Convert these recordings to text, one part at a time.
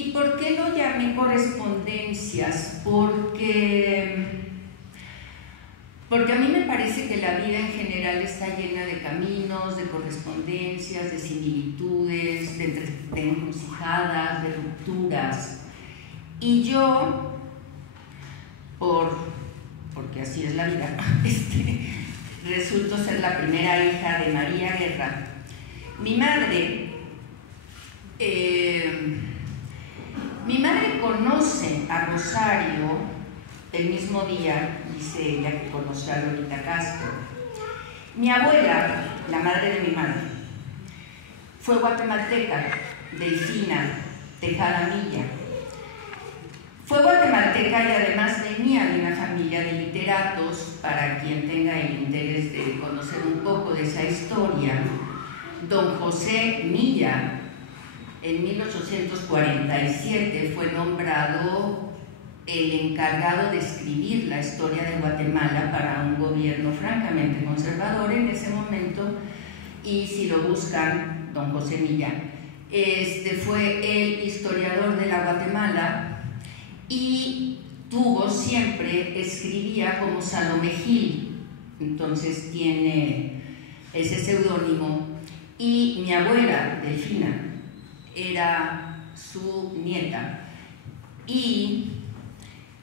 ¿Y por qué lo llamé correspondencias? Porque a mí me parece que la vida en general está llena de caminos, de correspondencias, de similitudes, de encrucijadas, de rupturas. Y yo, porque así es la vida, resulto ser la primera hija de María Guerra. Mi madre conoce a Rosario el mismo día, dice ella, que conoció a Lolita Castro. Mi abuela, la madre de mi madre, fue guatemalteca, Delfina Tejada Milla. Fue guatemalteca y además venía de una familia de literatos. Para quien tenga el interés de conocer un poco de esa historia, don José Milla, en 1847 fue nombrado el encargado de escribir la historia de Guatemala para un gobierno francamente conservador en ese momento, y si lo buscan, don José Milla, fue el historiador de la Guatemala y escribía como Salomé Gil, entonces tiene ese seudónimo, y mi abuela, Delfina, era su nieta. Y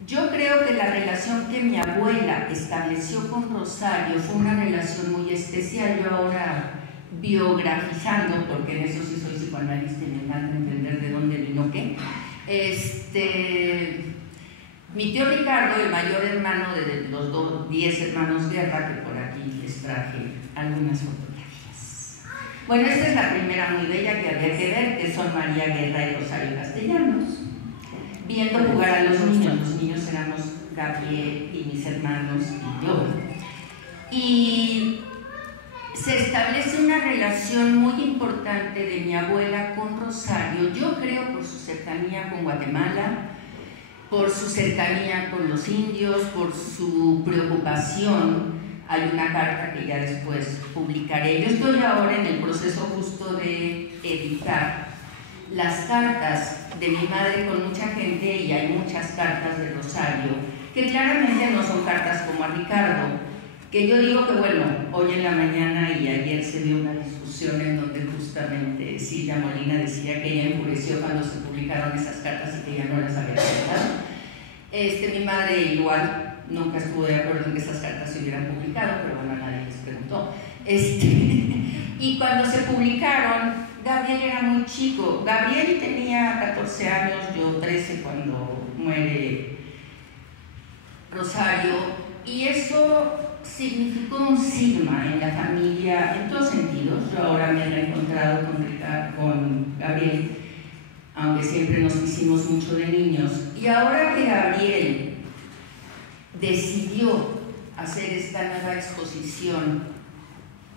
yo creo que la relación que mi abuela estableció con Rosario fue una relación muy especial. Yo ahora, biografizando, porque en eso sí soy psicoanalista y me encanta entender de dónde vino qué, mi tío Ricardo, el mayor hermano de los 10 hermanos Guerra, que por aquí les traje algunas fotografías. Bueno, esta es la primera muy bella que había que ver, que son María Guerra y Rosario Castellanos, viendo jugar a los niños. Los niños éramos Gabriel y mis hermanos y yo. Y se establece una relación muy importante de mi abuela con Rosario, yo creo por su cercanía con Guatemala, por su cercanía con los indios, por su preocupación. Hay una carta que ya después publicaré. Yo estoy ahora en el proceso justo de editar las cartas de mi madre con mucha gente, y hay muchas cartas de Rosario que claramente no son cartas como a Ricardo, que yo digo que bueno, hoy en la mañana y ayer se dio una discusión en donde justamente Silvia Molina decía que ella enfureció cuando se publicaron esas cartas y que ella no las había aceptado. Mi madre igual nunca estuvo de acuerdo en que esas cartas se hubieran publicado, pero bueno, nadie les preguntó. Y cuando se publicaron, Gabriel era muy chico. Gabriel tenía 14 años, yo 13 cuando muere Rosario, y eso significó un sigma en la familia en todos sentidos. Yo ahora me he reencontrado con Gabriel, aunque siempre nos quisimos mucho de niños, y ahora que Gabriel decidió hacer esta nueva exposición,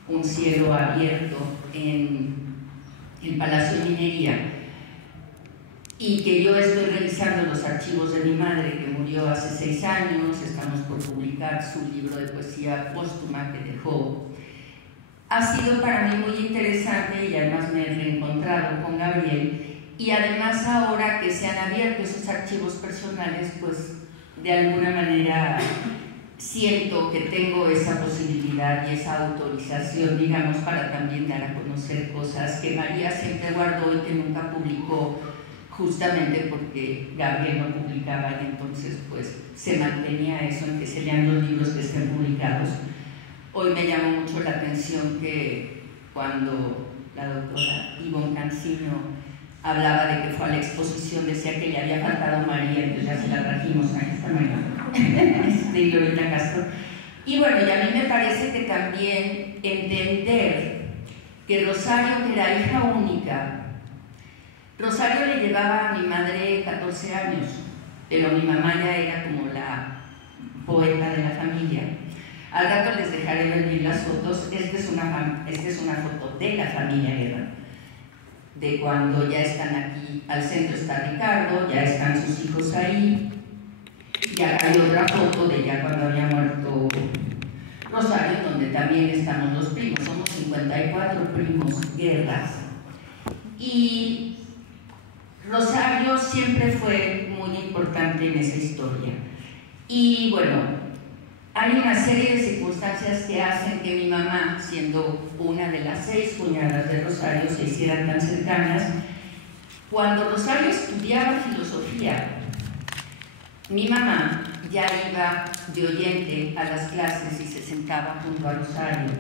Un cielo abierto, en el Palacio de Minería, y que yo estoy revisando los archivos de mi madre, que murió hace 6 años, estamos por publicar su libro de poesía póstuma que dejó, ha sido para mí muy interesante, y además me he reencontrado con Gabriel, y además ahora que se han abierto esos archivos personales, pues de alguna manera siento que tengo esa posibilidad y esa autorización, digamos, para también dar a conocer cosas que María siempre guardó y que nunca publicó, justamente porque Gabriel no publicaba, y entonces pues se mantenía eso en que se lean los libros que estén publicados. Hoy me llamó mucho la atención que cuando la doctora Ivonne Cancino hablaba de que fue a la exposición, decía que le había faltado María, entonces ya se la trajimos a esta mañana, de Lolita Castro. Y bueno, y a mí me parece que también entender que Rosario, que era hija única, Rosario le llevaba a mi madre 14 años, pero mi mamá ya era como la poeta de la familia. Al rato les dejaré venir las fotos. Esta es una foto de la familia Guerra, de cuando ya están aquí. Al centro está Ricardo, ya están sus hijos ahí, y acá hay otra foto de ya cuando había muerto Rosario, donde también estamos los primos. Somos 54 primos Guerras, y Rosario siempre fue muy importante en esa historia. Y bueno, hay una serie de circunstancias que hacen que mi mamá, siendo una de las 6 cuñadas de Rosario, se hicieran tan cercanas. Cuando Rosario estudiaba filosofía, mi mamá ya iba de oyente a las clases y se sentaba junto a Rosario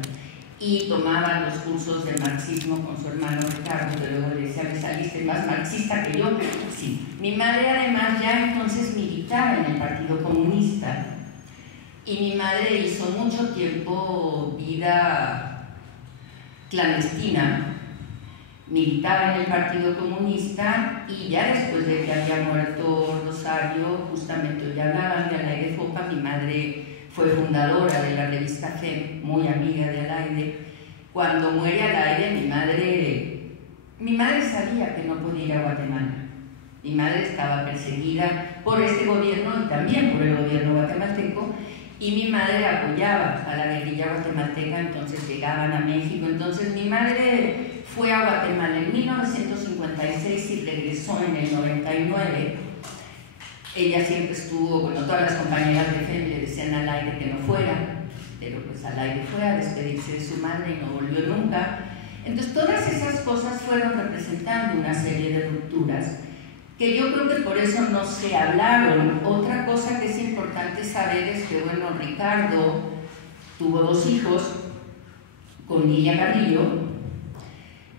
y tomaba los cursos de marxismo con su hermano Ricardo, que luego le decía: ¿me saliste más marxista que yo? Sí. Mi madre además ya entonces militaba en el Partido Comunista y mi madre hizo mucho tiempo vida clandestina. Militaba en el Partido Comunista y ya después de que había muerto Rosario, justamente hoy hablaban de Alaide Fopa, mi madre fue fundadora de la revista FEM, muy amiga de Alaide. Cuando muere Alaide, mi madre sabía que no podía ir a Guatemala. Mi madre estaba perseguida por este gobierno y también por el gobierno guatemalteco, y mi madre apoyaba a la guerrilla guatemalteca, entonces llegaban a México. Entonces mi madre fue a Guatemala en 1956 y regresó en el 99. Ella siempre estuvo, bueno, todas las compañeras de FEM le decían a Alaide que no fuera, pero pues Alaide fue a despedirse de su madre y no volvió nunca. Entonces todas esas cosas fueron representando una serie de rupturas que yo creo que por eso no se hablaron. Otra cosa que es importante saber es que, bueno, Ricardo tuvo 2 hijos con Lilia Carrillo,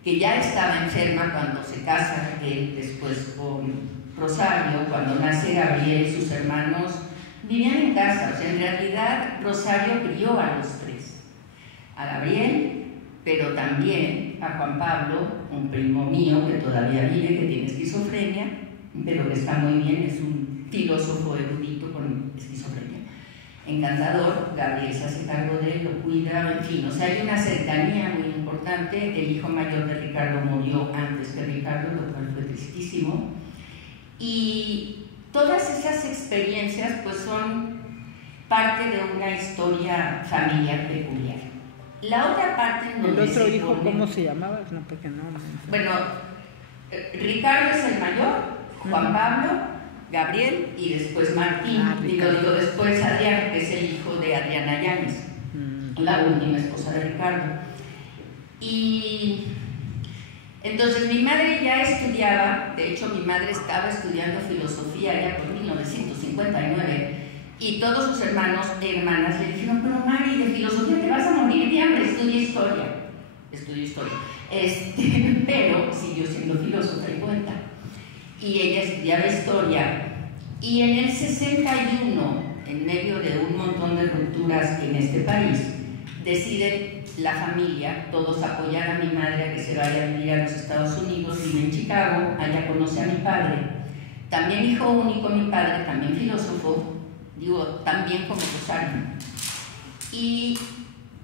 que ya estaba enferma cuando se casa Raquel, después con Rosario. Cuando nace Gabriel, sus hermanos vivían en casa. O sea, en realidad Rosario crió a los 3, a Gabriel, pero también a Juan Pablo, un primo mío que todavía vive, que tiene esquizofrenia, pero que está muy bien, es un filósofo erudito con esquizofrenia, encantador. Gabriel se hace cargo de él, lo cuida, en fin, o sea, hay una cercanía muy importante. El hijo mayor de Ricardo murió antes que Ricardo, lo cual fue tristísimo. Y todas esas experiencias pues son parte de una historia familiar peculiar. La otra parte en donde ¿El otro se hijo pone... cómo se llamaba? No, porque no. Bueno, Ricardo es el mayor, Juan Pablo, Gabriel y después Martín, digo después Adrián, que es el hijo de Adriana Yáñez, la última esposa de Ricardo. Y entonces mi madre ya estudiaba, de hecho mi madre estaba estudiando filosofía ya por 1959, y todos sus hermanos e hermanas le dijeron: pero Mari, de filosofía te vas a morir de hambre, estudia historia. Estudió historia. Pero siguió siendo filósofa y poeta. Y ella estudiaba historia. Y en el 61, en medio de un montón de rupturas en este país, decide la familia, todos apoyar a mi madre a que se vaya a vivir a los Estados Unidos. Vive en Chicago, allá conoce a mi padre, también hijo único mi padre, también filósofo, digo, también como Rosario. Y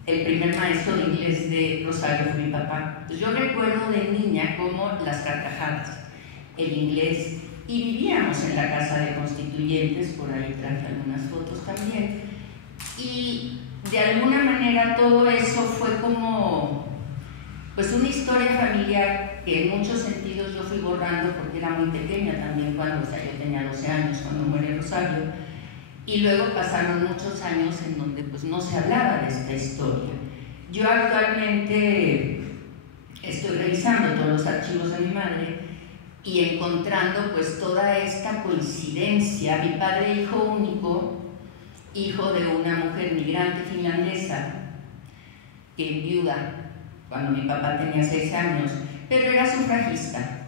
el primer maestro de inglés de Rosario fue mi papá. Entonces, yo recuerdo de niña como las carcajadas, el inglés, y vivíamos en la casa de Constituyentes, por ahí traje algunas fotos también, y de alguna manera todo eso fue como pues una historia familiar que en muchos sentidos yo fui borrando porque era muy pequeña también cuando, o sea, yo tenía 12 años cuando muere Rosario, y luego pasaron muchos años en donde pues no se hablaba de esta historia. Yo actualmente estoy revisando todos los archivos de mi madre y encontrando pues toda esta coincidencia. Mi padre, hijo único, hijo de una mujer migrante finlandesa que enviuda cuando mi papá tenía 6 años, pero era sufragista,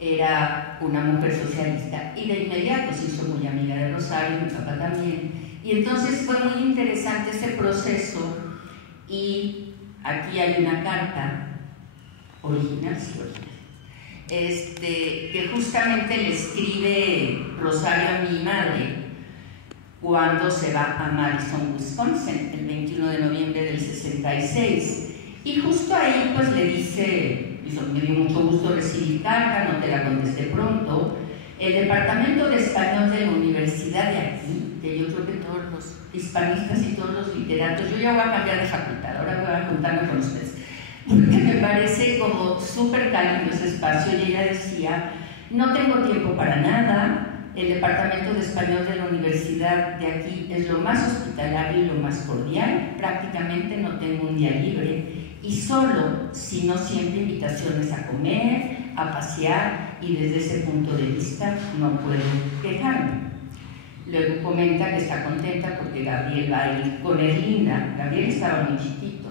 era una mujer socialista, y de inmediato se hizo muy amiga de Rosario, mi papá también, y entonces fue muy interesante ese proceso. Y aquí hay una carta original, sí, que justamente le escribe Rosario a mi madre cuando se va a Madison, Wisconsin, el 21 de noviembre del 66. Y justo ahí pues le dice: me dio mucho gusto recibir carta, no te la contesté pronto. El departamento de español de la universidad de aquí, que yo creo que todos los hispanistas y todos los literatos, yo ya voy a cambiar de facultad, ahora voy a juntarme con ustedes, porque me parece como súper cálido ese espacio. Y ella decía No tengo tiempo para nada. El departamento de español de la universidad de aquí es lo más hospitalario y lo más cordial. Prácticamente no tengo un día libre y solo, si no siempre, invitaciones a comer, a pasear, y desde ese punto de vista no puedo quejarme. Luego comenta que está contenta porque Gabriel va a ir con Erlinda. Gabriel estaba muy chiquito.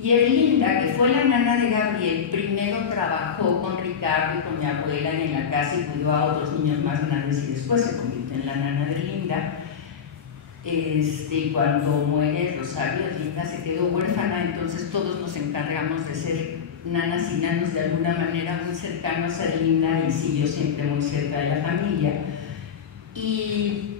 Y Erlinda, que fue la nana de Gabriel, primero trabajó con Ricardo y con mi abuela en la casa y cuidó a otros niños más grandes y después se convirtió en la nana de Erlinda. Cuando muere Rosario, Erlinda se quedó huérfana, entonces todos nos encargamos de ser nanas y nanos de alguna manera muy cercanos a Erlinda y siguió siempre muy cerca de la familia. Y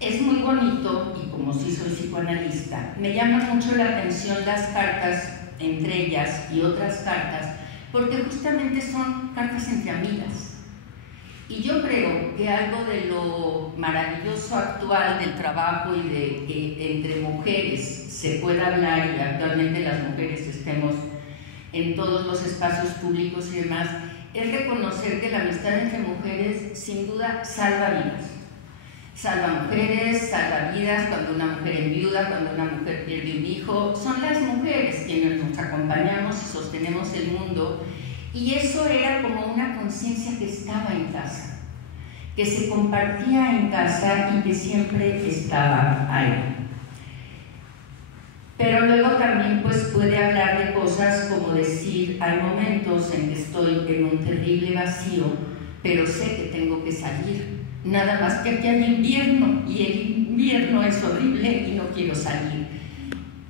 es muy bonito, y como sí soy psicoanalista, me llama mucho la atención las cartas entre ellas y otras cartas, porque justamente son cartas entre amigas. Y yo creo que algo de lo maravilloso actual del trabajo y de que entre mujeres se pueda hablar, y actualmente las mujeres estemos en todos los espacios públicos y demás, es reconocer que la amistad entre mujeres sin duda salva vidas. Salva mujeres, salva vidas. Cuando una mujer enviuda, cuando una mujer pierde un hijo, son las mujeres quienes nos acompañamos y sostenemos el mundo. Y eso era como una conciencia que estaba en casa, que se compartía en casa y que siempre estaba ahí. Pero luego también pues puede hablar de cosas como decir, hay momentos en que estoy en un terrible vacío, pero sé que tengo que salir. Nada más que aquí hay invierno y el invierno es horrible y no quiero salir.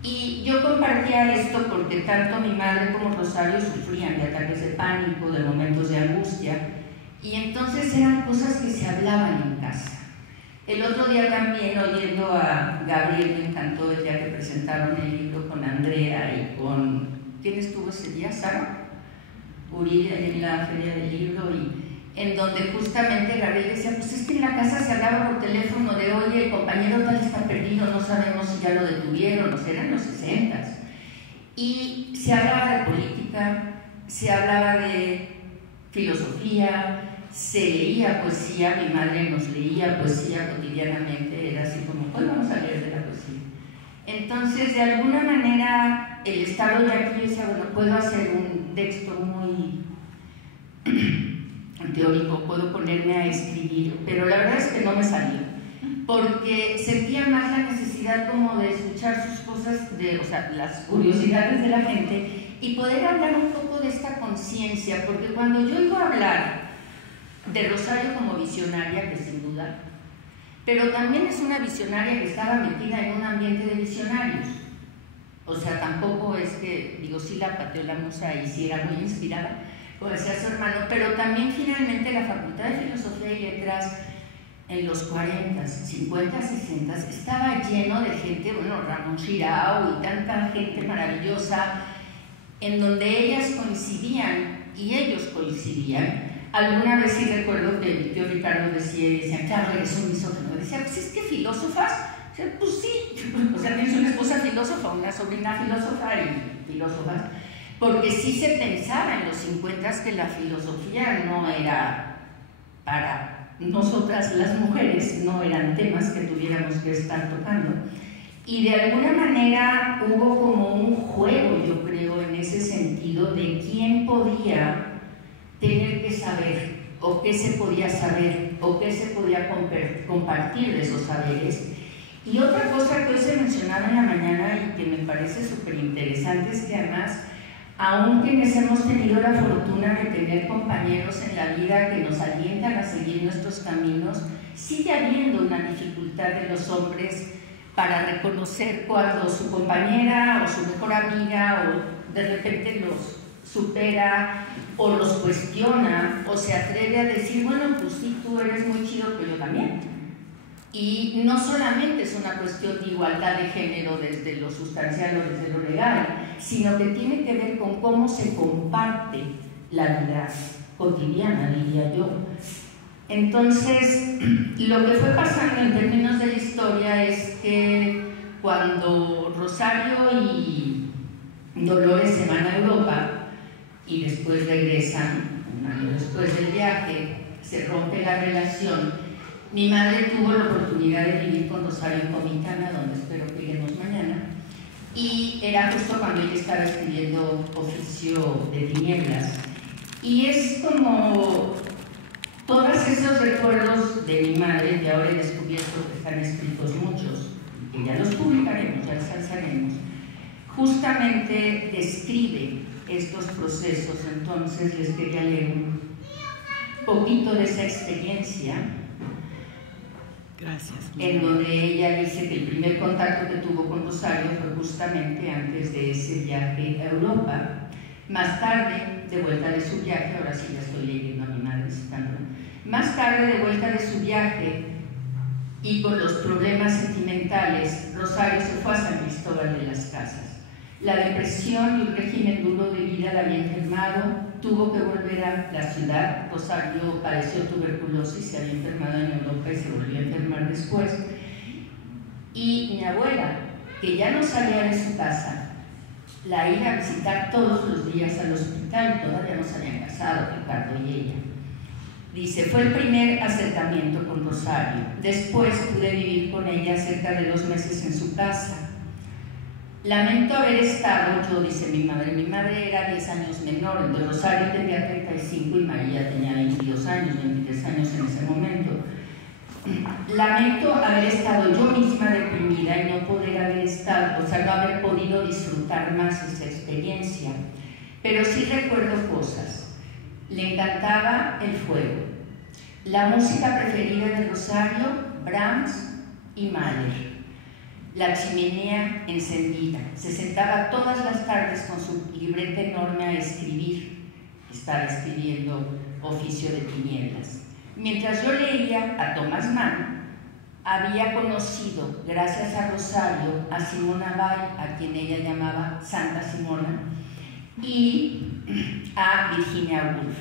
Y yo compartía esto porque tanto mi madre como Rosario sufrían de ataques de pánico, de momentos de angustia, y entonces eran cosas que se hablaban en casa. El otro día también, oyendo a Gabriel, me encantó el día que presentaron el libro con Andrea y con... ¿Quién estuvo ese día? ¿Sara? Uribe, en la feria del libro, y en donde justamente Gabriel decía, pues es que en la casa se hablaba por teléfono de, oye, el compañero tal está perdido, no sabemos si ya lo detuvieron, o sea, eran los 60s. Y se hablaba de política, se hablaba de filosofía, se leía poesía, mi madre nos leía poesía cotidianamente, era así como, hoy vamos a leer de la poesía. Entonces, de alguna manera, el estar hoy aquí, decía, bueno, puedo hacer un texto muy teórico, puedo ponerme a escribir, pero la verdad es que no me salió, porque sentía más la necesidad como de escuchar sus cosas, o sea, las curiosidades de la gente y poder hablar un poco de esta conciencia, porque cuando yo iba a hablar de Rosario como visionaria, que sin duda, pero también es una visionaria que estaba metida en un ambiente de visionarios, o sea, tampoco es que, digo, sí la pateó la musa y sí era muy inspirada, como decía su hermano, pero también finalmente la Facultad de Filosofía y Letras en los 40, 50, 60 estaba lleno de gente, bueno, Ramón Xirau y tanta gente maravillosa, en donde ellas coincidían y ellos coincidían. Alguna vez sí recuerdo que mi tío Ricardo decía, claro, eres un misógino. Decía, pues es que filósofas, o sea, pues sí, o sea, tienes una esposa filósofa, una sobrina filósofa y filósofas. Porque sí se pensaba en los 50 que la filosofía no era para nosotras las mujeres, no eran temas que tuviéramos que estar tocando. Y de alguna manera hubo como un juego, yo creo, en ese sentido de quién podía tener que saber, o qué se podía saber, o qué se podía compartir de esos saberes. Y otra cosa que hoy se mencionaba en la mañana y que me parece súper interesante es que además, aun quienes hemos tenido la fortuna de tener compañeros en la vida que nos alientan a seguir nuestros caminos, sigue habiendo una dificultad de los hombres para reconocer cuando su compañera o su mejor amiga o de repente los supera o los cuestiona o se atreve a decir, bueno, pues sí, tú eres muy chido, pero yo también. Y no solamente es una cuestión de igualdad de género desde lo sustancial o desde lo legal, sino que tiene que ver con cómo se comparte la vida cotidiana, diría yo. Entonces, lo que fue pasando en términos de la historia es que cuando Rosario y Dolores se van a Europa y después regresan, un año después del viaje, se rompe la relación. Mi madre tuvo la oportunidad de vivir con Rosario en Comitana, donde espero que lleguemos mañana, y era justo cuando ella estaba escribiendo Oficio de Tinieblas. Y es como todos esos recuerdos de mi madre, que ahora he descubierto que están escritos muchos, que ya los publicaremos, ya los alzaremos, justamente describe estos procesos. Entonces les quería leer un poquito de esa experiencia. Gracias. En donde ella dice que el primer contacto que tuvo con Rosario fue justamente antes de ese viaje a Europa. Más tarde, de vuelta de su viaje, ahora sí ya estoy leyendo a mi madre citándola, más tarde, de vuelta de su viaje y con los problemas sentimentales, Rosario se fue a San Cristóbal de las Casas. La depresión y un régimen duro de vida la había enfermado, tuvo que volver a la ciudad. Rosario padeció tuberculosis, se había enfermado en Europa y se volvió a enfermar después. Y mi abuela, que ya no salía de su casa, la iba a visitar todos los días al hospital, todavía no se habían casado, Ricardo y ella. Dice, fue el primer acercamiento con Rosario. Después pude vivir con ella cerca de 2 meses en su casa. Lamento haber estado, yo, dice mi madre era 10 años menor, entonces Rosario tenía 35 y María tenía 22 años, 23 años en ese momento. Lamento haber estado yo misma deprimida y no poder haber estado, o sea, no haber podido disfrutar más esa experiencia. Pero sí recuerdo cosas. Le encantaba el fuego. La música preferida de Rosario, Brahms y Mahler. La chimenea encendida. Se sentaba todas las tardes con su libreta enorme a escribir. Estaba escribiendo Oficio de Tinieblas. Mientras yo leía a Thomas Mann, había conocido, gracias a Rosario, a Simona Weil, a quien ella llamaba Santa Simona, y a Virginia Woolf.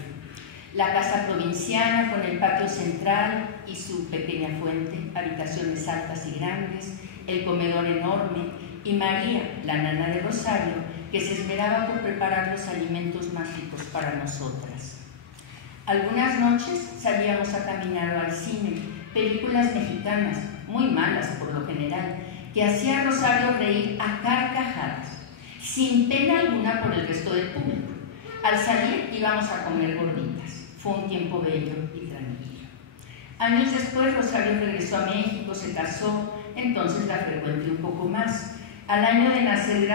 La casa provinciana con el patio central y su pequeña fuente, habitaciones altas y grandes, el comedor enorme, y María, la nana de Rosario, que se esmeraba por preparar los alimentos más ricos para nosotras. Algunas noches salíamos a caminar o al cine, películas mexicanas, muy malas por lo general, que hacía a Rosario reír a carcajadas, sin pena alguna por el resto del público. Al salir íbamos a comer gorditas. Fue un tiempo bello y tranquilo. Años después Rosario regresó a México, se casó, entonces la frecuenté un poco más. Al año de nacer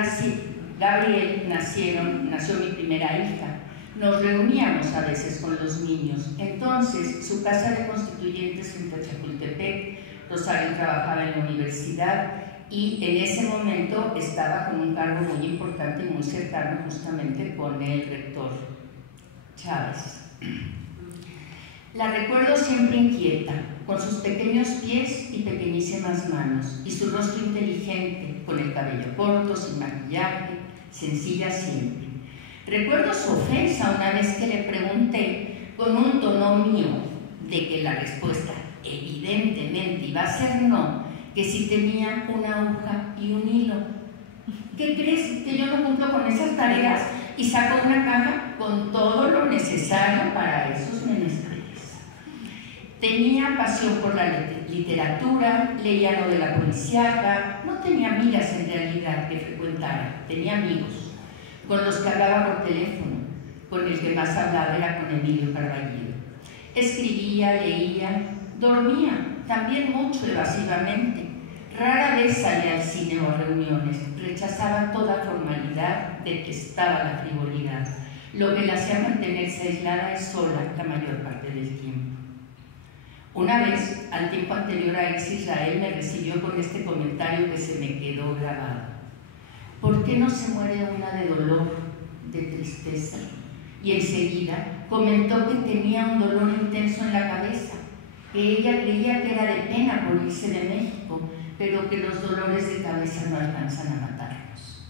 Gabriel nació mi primera hija. Nos reuníamos a veces con los niños. Entonces, su casa de constituyentes en Chapultepec, Rosario trabajaba en la universidad y en ese momento estaba con un cargo muy importante y muy cercano justamente con el rector Chávez. La recuerdo siempre inquieta, con sus pequeños pies y pequeñísimas manos, y su rostro inteligente, con el cabello corto, sin maquillaje, sencilla siempre. Recuerdo su ofensa una vez que le pregunté, con un tono mío, de que la respuesta evidentemente iba a ser no, que si tenía una aguja y un hilo. ¿Qué crees? ¿Que yo no cumplo con esas tareas? Y sacó una caja con todo lo necesario para esos menesteres. Tenía pasión por la literatura, leía lo de la policíaca, no tenía amigas en realidad que frecuentara, tenía amigos con los que hablaba por teléfono, con el que más hablaba era con Emilio Carballido. Escribía, leía, dormía, también mucho evasivamente. Rara vez salía al cine o a reuniones, rechazaba toda formalidad, detestaba la frivolidad, lo que la hacía mantenerse aislada y sola la mayor parte del tiempo. Una vez, al tiempo anterior a Ex Israel, me recibió con este comentario que se me quedó grabado. ¿Por qué no se muere una de dolor, de tristeza? Y enseguida comentó que tenía un dolor intenso en la cabeza, que ella creía que era de pena por irse de México, pero que los dolores de cabeza no alcanzan a matarnos.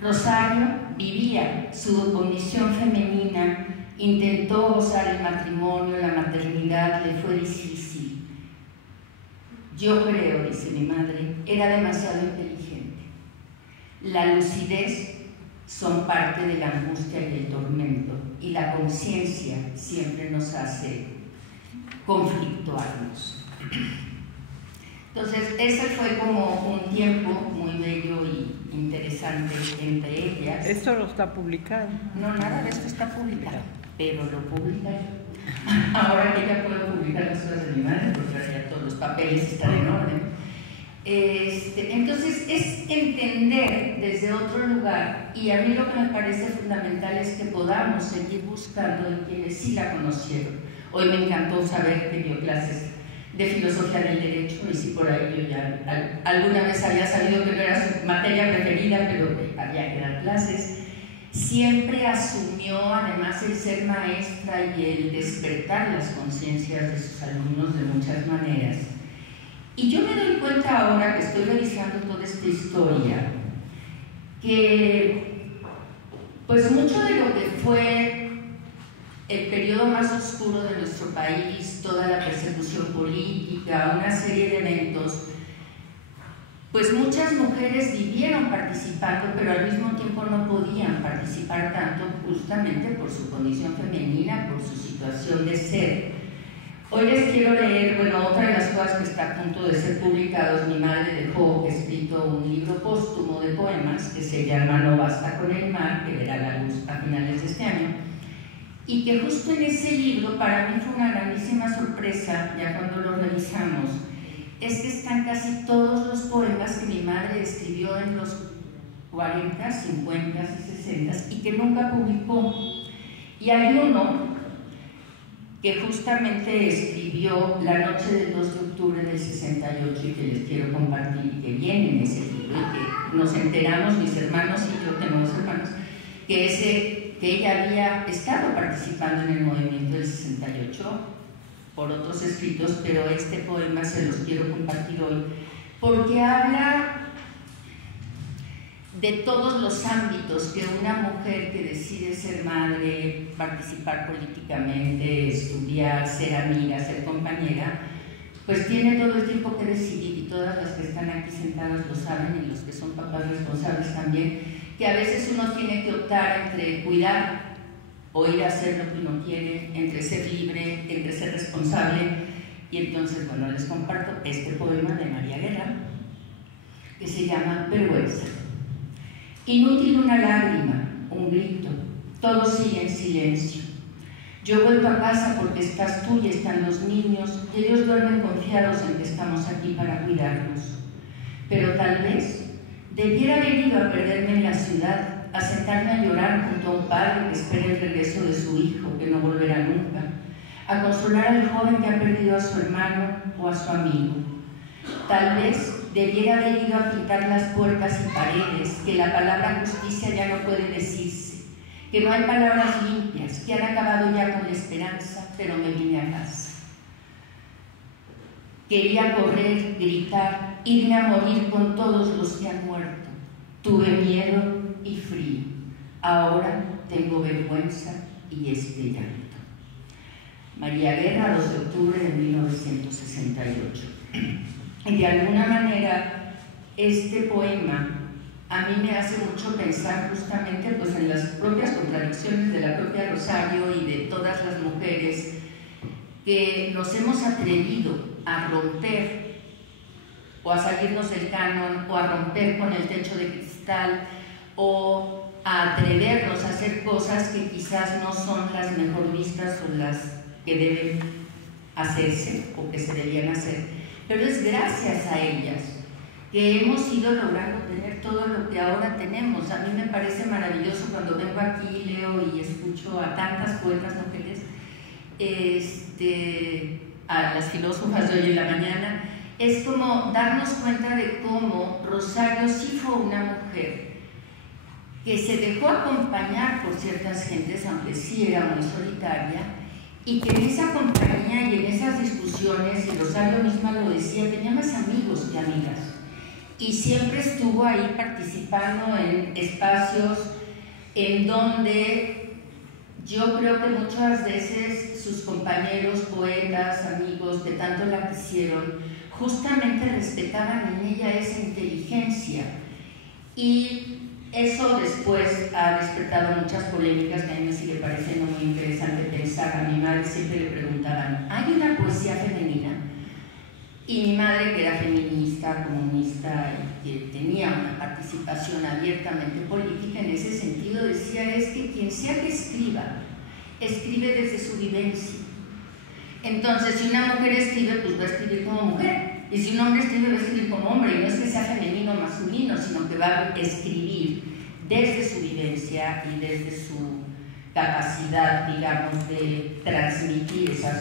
Rosario vivía su condición femenina, intentó gozar el matrimonio, la maternidad, le fue difícil. Yo creo, dice mi madre, era demasiado inteligente. La lucidez son parte de la angustia y el tormento, y la conciencia siempre nos hace conflictuarnos. Entonces, ese fue como un tiempo muy bello y interesante entre ellas. ¿Esto lo está publicado? No, nada de esto está publicado, pero lo publicaré. Ahora que ya puedo publicar las cosas de mi madre, porque ahora ya todos los papeles están en orden. Entonces, es entender desde otro lugar, y a mí lo que me parece fundamental es que podamos seguir buscando en quienes sí la conocieron. Hoy me encantó saber que dio clases de filosofía del derecho, y si por ahí yo ya alguna vez había sabido que no era su materia preferida, pero que había que dar clases. Siempre asumió además el ser maestra y el despertar las conciencias de sus alumnos de muchas maneras. Y yo me doy cuenta ahora que estoy revisando toda esta historia, que pues mucho de lo que fue el periodo más oscuro de nuestro país, toda la persecución política, una serie de eventos, pues muchas mujeres vivieron participando, pero al mismo tiempo no podían participar tanto justamente por su condición femenina, por su situación de ser. Hoy les quiero leer, bueno, otra de las cosas que está a punto de ser publicados. Mi madre dejó escrito un libro póstumo de poemas que se llama No basta con el mar, que verá la luz a finales de este año, y que justo en ese libro, para mí fue una grandísima sorpresa, ya cuando lo revisamos, es que están casi todos los poemas que mi madre escribió en los 40, 50 y 60 y que nunca publicó. Y hay uno que justamente escribió la noche del 2 de octubre del 68 y que les quiero compartir, y que viene en ese libro, y que nos enteramos, mis hermanos y yo, tenemos hermanos, que ella había estado participando en el movimiento del 68 por otros escritos, pero este poema se los quiero compartir hoy porque habla de todos los ámbitos que una mujer que decide ser madre, participar políticamente, estudiar, ser amiga, ser compañera, pues tiene todo el tiempo que decidir, y todas las que están aquí sentadas lo saben, y los que son papás responsables también, que a veces uno tiene que optar entre cuidar o ir a hacer lo que uno quiere, entre ser libre, entre ser responsable. Y entonces, bueno, les comparto este poema de María Guerra, que se llama Vergüenza. Inútil una lágrima, un grito, todo sigue en silencio. Yo he vuelto a casa porque estás tú y están los niños, y ellos duermen confiados en que estamos aquí para cuidarlos. Pero tal vez debiera haber ido a perderme en la ciudad, a sentarme a llorar junto a un padre que espera el regreso de su hijo, que no volverá nunca, a consolar al joven que ha perdido a su hermano o a su amigo. Tal vez debiera haber ido a pintar las puertas y paredes, que la palabra justicia ya no puede decirse, que no hay palabras limpias, que han acabado ya con la esperanza, pero me vine a casa. Quería correr, gritar, irme a morir con todos los que han muerto. Tuve miedo y frío. Ahora tengo vergüenza y este llanto. María Guerra, 2 de octubre de 1968. Y de alguna manera, este poema a mí me hace mucho pensar justamente pues, en las propias contradicciones de la propia Rosario y de todas las mujeres que nos hemos atrevido a romper o a salirnos del canon o a romper con el techo de cristal o a atrevernos a hacer cosas que quizás no son las mejor vistas o las que deben hacerse o que se debían hacer, pero es gracias a ellas que hemos ido logrando tener todo lo que ahora tenemos. A mí me parece maravilloso cuando vengo aquí, leo y escucho a tantas poetas mujeres, a las filósofas de hoy en la mañana. Es como darnos cuenta de cómo Rosario sí fue una mujer que se dejó acompañar por ciertas gentes, aunque sí era muy solitaria, y que en esa compañía y en esas discusiones, y Rosario misma lo decía, tenía más amigos que amigas, y siempre estuvo ahí participando en espacios en donde yo creo que muchas veces sus compañeros, poetas, amigos que tanto la quisieron, justamente respetaban en ella esa inteligencia y eso después ha despertado muchas polémicas que a mí me sigue pareciendo muy interesante pensar. A mi madre siempre le preguntaban, ¿hay una poesía femenina? Y mi madre, que era feminista, comunista y que tenía una participación abiertamente política, en ese sentido decía, es que quien sea que escriba, escribe desde su vivencia. Entonces, si una mujer escribe, pues va a escribir como mujer. Y si un hombre escribe, va a escribir como hombre. Y no es que sea femenino o masculino, sino que va a escribir desde su vivencia y desde su capacidad, digamos, de transmitir esas